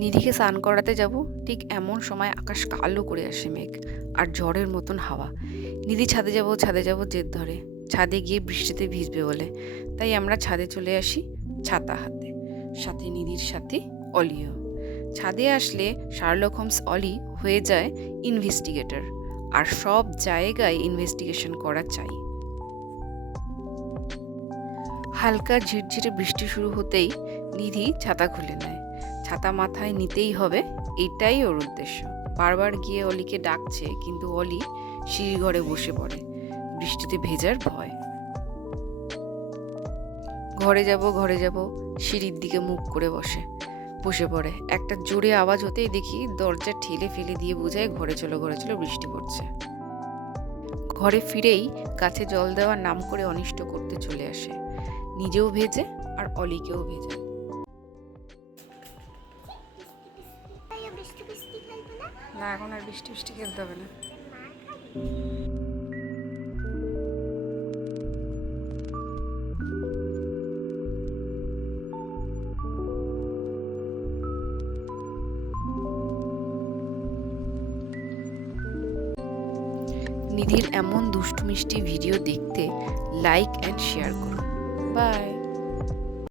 নিধিকে স্নান করাতে যাব, ঠিক এমন সময় আকাশ কালো করে আসে মেঘ আর ঝড়ের মতন হাওয়া। নিধি ছাদে যাব জেদ ধরে, ছাদে গিয়ে বৃষ্টিতে ভিজবে বলে। তাই আমরা ছাদে চলে আসি ছাতা হাতে, সাথে নিধির সাথে অলিও। ছাদে আসলে শার্লক হোমস অলি হয়ে যায় ইনভেস্টিগেটর, আর সব জায়গায় ইনভেস্টিগেশন করা চাই। হালকা ঝিরঝিরে বৃষ্টি শুরু হতেই নিধি ছাতা খুলে নেয়। ছাতা মাথায় নিতেই হবে, এটাই ওর উদ্দেশ্য। বারবার গিয়ে অলিকে ডাকছে, কিন্তু অলি সিঁড়িঘরে বসে পড়ে, বৃষ্টিতে ভেজার ভয়। ঘরে যাব সিঁড়ির দিকে মুখ করে বসে পড়ে। একটা জোরে আওয়াজ হতেই দেখি দরজা ঠেলে ফেলে দিয়ে বোঝায় ঘরে চলো বৃষ্টি পড়ছে। ঘরে ফিরেই গাছে জল দেওয়ার নাম করে অনিষ্ট করতে চলে আসে, নিজেও ভেজে আর অলিকেও ভেজে। না, এখন আর বৃষ্টি খেলতে হবে না। নিধির এমন দুষ্টু মিষ্টি ভিডিও দেখতে লাইক অ্যান্ড শেয়ার করুন। বাই।